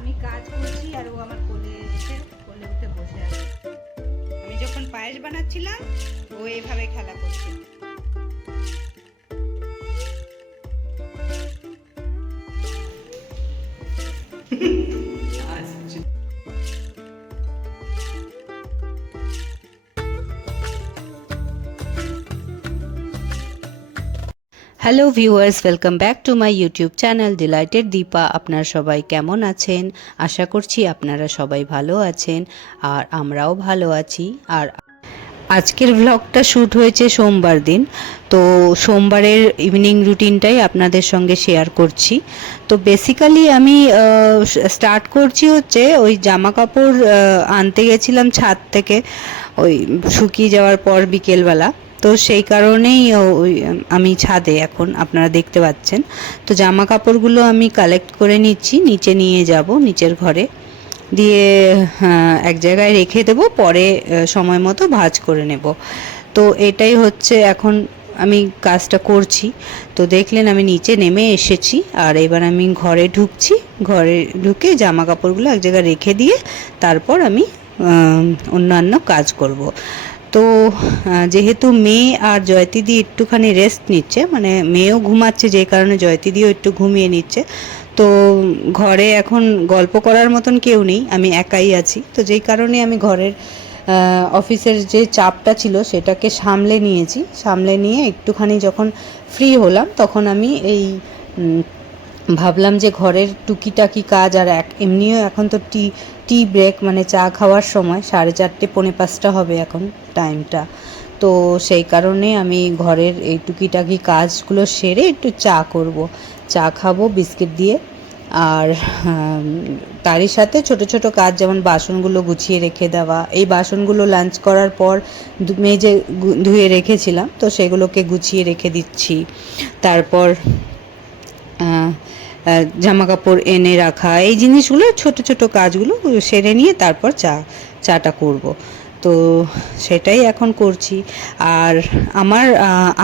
আমি কাজ করছি আর ও আমার কোলে এসে কোলে উঠে বসে আছে। আমি যখন পায়েস বানাচ্ছিলাম ও এইভাবে খেলা করছে। Hello viewers, welcome back to my YouTube channel delighted Deepa. আপনারা সবাই কেমন আছেন? আশা করছি আপনারা সবাই ভালো আছেন আর আমরাও ভালো আছি। আর আজকের ভ্লগটা শ্যুট হয়েছে সোমবার দিন, তো সোমবারের ইভিনিং রুটিনটাই আপনাদের সঙ্গে শেয়ার করছি। তো বেসিক্যালি আমি স্টার্ট করছি হচ্ছে ওই জামা কাপড় আনতে গেছিলাম ছাদ থেকে, ওই শুকিয়ে যাওয়ার পর বিকেলবেলা। তো সেই কারণেই আমি ছাদে এখন আপনারা দেখতে পাচ্ছেন। তো জামা কাপড়গুলো আমি কালেক্ট করে নিচ্ছি, নিচে নিয়ে যাব নিচের ঘরে, দিয়ে এক জায়গায় রেখে দেব, পরে সময় মতো ভাঁজ করে নেব। তো এটাই হচ্ছে এখন আমি কাজটা করছি। তো দেখলেন আমি নিচে নেমে এসেছি আর এবার আমি ঘরে ঢুকছি। ঘরে ঢুকে জামা কাপড়গুলো এক জায়গায় রেখে দিয়ে তারপর আমি অন্যান্য কাজ করব। তো যেহেতু মেয়ে আর জয়তিদি একটুখানি রেস্ট নিচ্ছে, মানে মেয়েও ঘুমাচ্ছে, যে কারণে জয়তিদিও একটু ঘুমিয়ে নিচ্ছে। তো ঘরে এখন গল্প করার মতন কেউ নেই, আমি একাই আছি। তো যেই কারণে আমি ঘরের অফিসের যে চাপটা ছিল সেটাকে সামলে নিয়েছি। সামলে নিয়ে একটুখানি যখন ফ্রি হলাম তখন আমি এই ভাবলাম যে ঘরের টুকিটাকি কাজ আর এমনিও এখন তো টি ব্রেক, মানে চা খাওয়ার সময় 4:30 পৌনে 5টা হবে এখন টাইমটা। তো সেই কারণে আমি ঘরের এই টুকিটাকি কাজগুলো সেরে একটু চা করব, চা খাবো বিস্কিট দিয়ে। আর তারই সাথে ছোট ছোট কাজ, যেমন বাসনগুলো গুছিয়ে রেখে দেওয়া। এই বাসনগুলো লাঞ্চ করার পর মেজে ধুয়ে রেখেছিলাম, তো সেগুলোকে গুছিয়ে রেখে দিচ্ছি। তারপর জামা কাপড় এনে রাখা, এই জিনিসগুলো ছোট ছোট কাজগুলো সেরে নিয়ে তারপর চাটা করব। তো সেটাই এখন করছি। আর আমার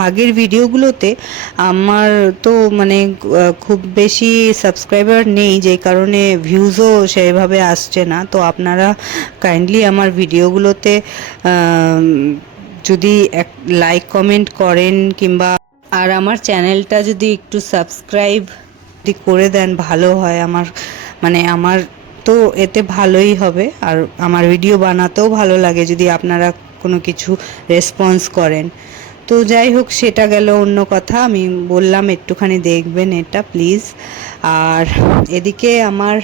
আগের ভিডিওগুলোতে আমার তো মানে খুব বেশি সাবস্ক্রাইবার নেই, যেই কারণে ভিউজও সেভাবে আসছে না। তো আপনারা কাইন্ডলি আমার ভিডিওগুলোতে যদি লাইক কমেন্ট করেন, কিংবা আর আমার চ্যানেলটা যদি একটু সাবস্ক্রাইব যদি করে দেন ভালো হয়। আমার তো এতে ভালোই হবে, আর আমার ভিডিও বানাতেও ভালো লাগে যদি আপনারা কোনো কিছু রেসপন্স করেন। তো যাই হোক, সেটা গেল অন্য কথা। আমি বললাম একটুখানি দেখবেন এটা প্লিজ। আর এদিকে আমার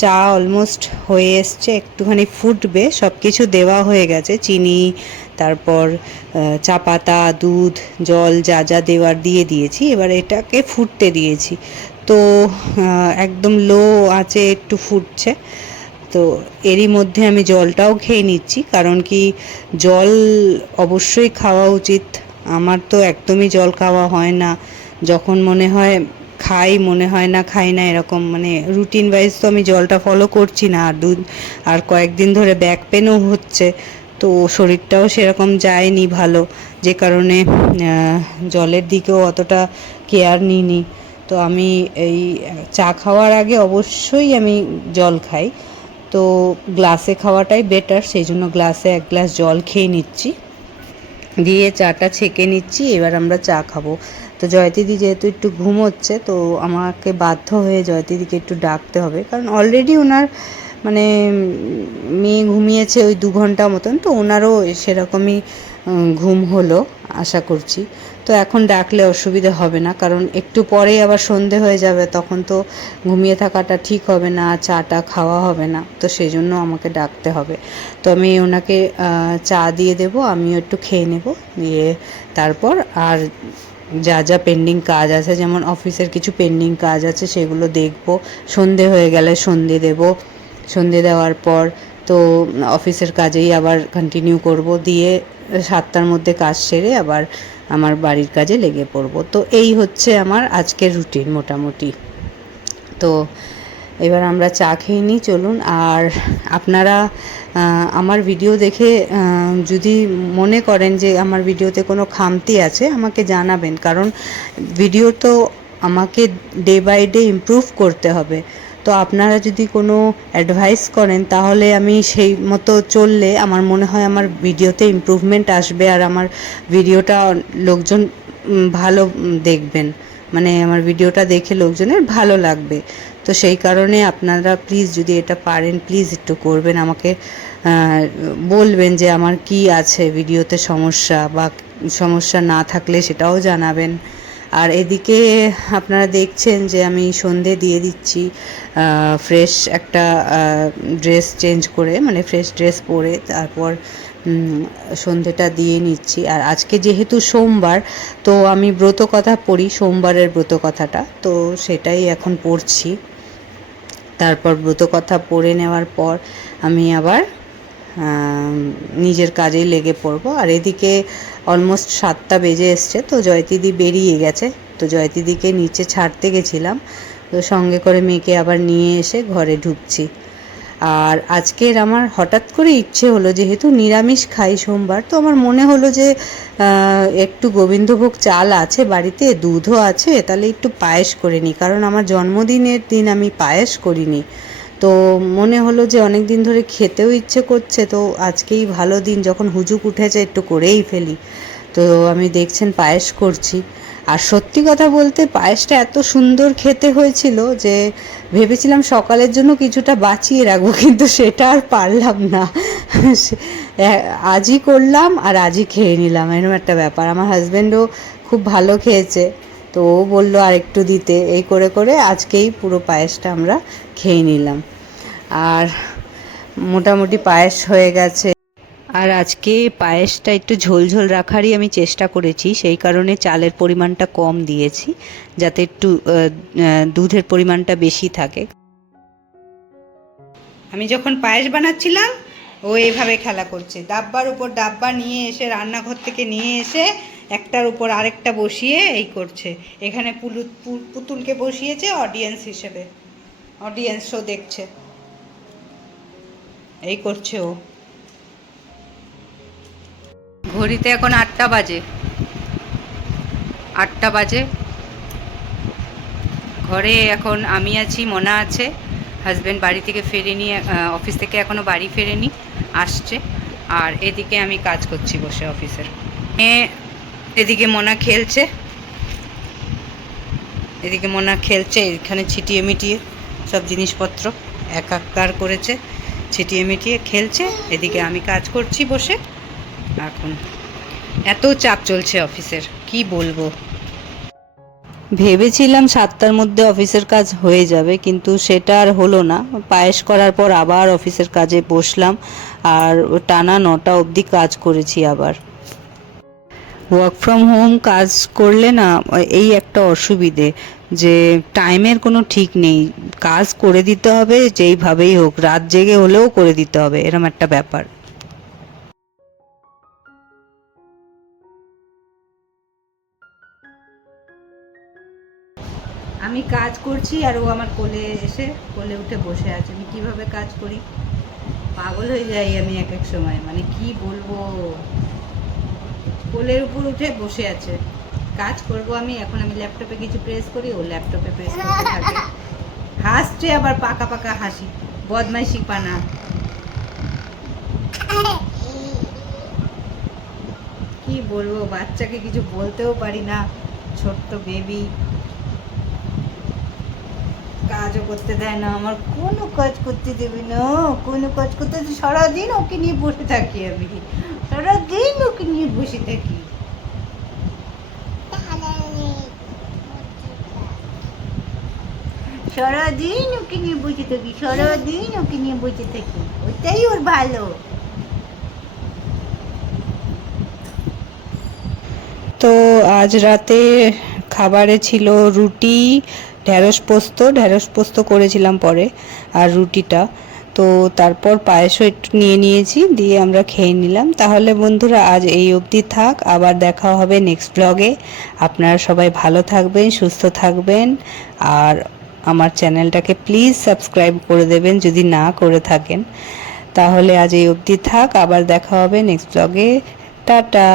চা অলমোস্ট হয়ে এসছে, একটুখানি ফুটবে, সব কিছু দেওয়া হয়ে গেছে, চিনি, তারপর চা পাতা, দুধ, জল যা যা দেওয়ার দিয়ে দিয়েছি। এবার এটাকে ফুটতে দিয়েছি। তো একদম লো আঁচে একটু ফুটছে। তো এরই মধ্যে আমি জলটাও খেয়ে নিচ্ছি, কারণ কি জল অবশ্যই খাওয়া উচিত। আমার তো একদমই জল খাওয়া হয় না, যখন মনে হয় খাই, মনে হয় না খাই না, এরকম মানে রুটিন ওয়াইজ তো আমি জলটা ফলো করছি না। আর কয়েকদিন ধরে ব্যাক পেনও হচ্ছে, তো শরীরটাও সেরকম যায়নি ভালো, যে কারণে জলের দিকেও অতটা কেয়ার নিইনি। তো আমি এই চা খাওয়ার আগে অবশ্যই আমি জল খাই। তো গ্লাসে খাওয়াটাই বেটার, সেই জন্য গ্লাসে 1 গ্লাস জল খেয়ে নিচ্ছি, দিয়ে চাটা ছেঁকে নিচ্ছি। এবার আমরা চা খাবো। তো জয়তিদি যেহেতু একটু ঘুমোচ্ছে, তো আমাকে বাধ্য হয়ে জয়তিদিকে একটু ডাকতে হবে, কারণ অলরেডি ওনার মানে মেয়ে ঘুমিয়েছে ওই 2 ঘন্টা মতন, তো ওনারও সেরকমই ঘুম হলো আশা করছি। তো এখন ডাকলে অসুবিধা হবে না, কারণ একটু পরেই আবার সন্ধে হয়ে যাবে, তখন তো ঘুমিয়ে থাকাটা ঠিক হবে না, চাটা খাওয়া হবে না। তো সেই জন্য আমাকে ডাকতে হবে। তো আমি ওনাকে চা দিয়ে দেবো, আমিও একটু খেয়ে নেব, দিয়ে তারপর আর যা যা পেন্ডিং কাজ আছে, যেমন অফিসের কিছু পেন্ডিং কাজ আছে সেগুলো দেখব। সন্ধে হয়ে গেলে সন্ধে দেব, সন্ধে দেওয়ার পর তো অফিসের কাজেই আবার কন্টিনিউ করব, দিয়ে 7টার মধ্যে কাজ সেরে আবার আমার বাড়ির কাজে লেগে পড়ব। তো এই হচ্ছে আমার আজকের রুটিন মোটামুটি। তো এবার আমরা চা খেয়ে নিই, চলুন। আর আপনারা আমার ভিডিও দেখে যদি মনে করেন যে আমার ভিডিওতে কোনো খামতি আছে, আমাকে জানাবেন, কারণ ভিডিও তো আমাকে ডে বাই ডে ইমপ্রুভ করতে হবে। তো আপনারা যদি কোনো অ্যাডভাইস করেন তাহলে আমি সেই মতো চললে আমার মনে হয় আমার ভিডিওতে ইমপ্রুভমেন্ট আসবে, আর আমার ভিডিওটা লোকজন ভালো দেখবেন, মানে আমার ভিডিওটা দেখে লোকজনের ভালো লাগবে। তো সেই কারণে আপনারা প্লিজ যদি এটা পারেন প্লিজ একটু করবেন, আমাকে বলবেন যে আমার কি আছে ভিডিওতে সমস্যা, বা সমস্যা না থাকলে সেটাও জানাবেন। আর এদিকে আপনারা দেখছেন যে আমি সন্ধে দিয়ে দিচ্ছি ফ্রেশ একটা ড্রেস চেঞ্জ করে, মানে ফ্রেশ ড্রেস পরে তারপর সন্ধেটা দিয়ে নিচ্ছি। আর আজকে যেহেতু সোমবার, তো আমি ব্রত কথা পড়ি, সোমবারের ব্রত কথাটা, তো সেটাই এখন পড়ছি। তারপর ব্রত কথা পড়ে নেওয়ার পর আমি আবার নিজের কাজেই লেগে পড়বো। আর এদিকে অলমোস্ট 7টা বেজে এসছে, তো জয়তিদি বেরিয়ে গেছে, তো জয়তিদিকে নিচে ছাড়তে গেছিলাম, তো সঙ্গে করে মেয়েকে আবার নিয়ে এসে ঘরে ঢুকছি। আর আজকের আমার হঠাৎ করে ইচ্ছে হলো, যেহেতু নিরামিষ খাই সোমবার, তো আমার মনে হলো যে একটু গোবিন্দভোগ চাল আছে বাড়িতে, দুধও আছে, তাহলে একটু পায়েস করে নিই, কারণ আমার জন্মদিনের দিন আমি পায়েস করিনি। তো মনে হলো যে অনেক দিন ধরে খেতেও ইচ্ছে করছে, তো আজকেই ভালো দিন, যখন হুজুক উঠেছে একটু করেই ফেলি। তো আমি দেখছেন পায়েস করছি। আর সত্যি কথা বলতে পায়েসটা এত সুন্দর খেতে হয়েছিল যে ভেবেছিলাম সকালের জন্য কিছুটা বাঁচিয়ে রাখবো, কিন্তু সেটা আর পারলাম না। আজই করলাম আর আজই খেয়ে নিলাম, এরকম একটা ব্যাপার। আমার হাজব্যান্ডও খুব ভালো খেয়েছে, তো ও বললো আর একটু দিতে, এই করে করে আজকেই পুরো পায়েসটা আমরা খেয়ে নিলাম। আর মোটামুটি পায়েস হয়ে গেছে। আর আজকে পায়েসটা একটু ঝোলঝোল রাখারই আমি চেষ্টা করেছি, সেই কারণে চালের পরিমাণটা কম দিয়েছি, যাতে একটু দুধের পরিমাণটা বেশি থাকে। আমি যখন পায়েস বানাচ্ছিলাম ও এইভাবে খেলা করছে, ডাব্বার উপর ডাব্বা নিয়ে এসে রান্নাঘর থেকে নিয়ে এসে একটার উপর আরেকটা বসিয়ে এই করছে। এখানে পুতুলকে বসিয়েছে অডিয়েন্স হিসেবে, অডিয়েন্স শো দেখছে, এই করছে ও। ঘড়িতে এখন 8টা বাজে, 8টা বাজে। ঘরে এখন আমি আছি, মনা আছে, হাজব্যান্ড বাড়ি থেকে ফেরেনি, অফিস থেকে এখনও বাড়ি ফেরেনি, আসছে। আর এদিকে আমি কাজ করছি বসে অফিসের। এদিকে মনা খেলছে, এদিকে মনা খেলছে, এখানে ছিটিয়ে মিটিয়ে সব জিনিসপত্র একাকার করেছে, ছিটিয়ে মিটিয়ে খেলছে। এদিকে আমি কাজ করছি বসে। এখন এত চাপ চলছে অফিসের, কি বলবো। ভেবেছিলাম 7টার মধ্যে অফিসের কাজ হয়ে যাবে, কিন্তু সেটা আর হলো না। পায়েস করার পর আবার অফিসের কাজে বসলাম, আর টানা 9টা অবধি কাজ করেছি আবার। ওয়ার্ক ফ্রম হোম কাজ করলে না এই একটা অসুবিধে, যে টাইমের কোনো ঠিক নেই, কাজ করে দিতে হবে যেইভাবেই হোক, রাত জেগে হলেও করে দিতে হবে, এরম একটা ব্যাপার। আমি কাজ করছি আর ও আমার কোলে এসে কোলে উঠে বসে আছে। আমি কিভাবে কাজ করি, পাগল হয়ে যাই আমি এক এক সময়, মানে কি বলবো। কোলের উপর উঠে বসে আছে, কাজ করব আমি। এখন আমি ল্যাপটপে কিছু প্রেস করি, ও ল্যাপটপে প্রেস করতে থাকে, হাসছে আবার পাকা পাকা হাসি, বদমাইশি পানা। কি বলবো, বাচ্চাকে কিছু বলতেও পারি না, ছোট্ট বেবি, কাজও করতে দেয় না আমার, কোনো কাজ করতে দেবে না, কোনো কাজ করতে, সারাদিন ওকে নিয়ে বসে থাকি আমি, সারাদিন ওকে নিয়ে বসে থাকি। সারাদিন ওকে নিয়ে বসে থাকি, সারাদিন ওকে নিয়ে বসে থাকি, ওটাই ওর ভালো। তো আজ রাতে খাবারে ছিল রুটি, ঢ্যাঁড়স পোস্ত করেছিলাম পরে, আর রুটিটা। তো তারপর পায়েসও একটু নিয়ে নিয়েছি, দিয়ে আমরা খেয়ে নিলাম। তাহলে বন্ধুরা আজ এই অবধি থাক, আবার দেখা হবে নেক্সট ব্লগে। আপনারা সবাই ভালো থাকবেন, সুস্থ থাকবেন, আর আমার চ্যানেলটাকে প্লিজ সাবস্ক্রাইব করে দেবেন যদি না করে থাকেন। তাহলে আজ এই অবধি থাক, আবার দেখা হবে নেক্সট ব্লগে। টাটা।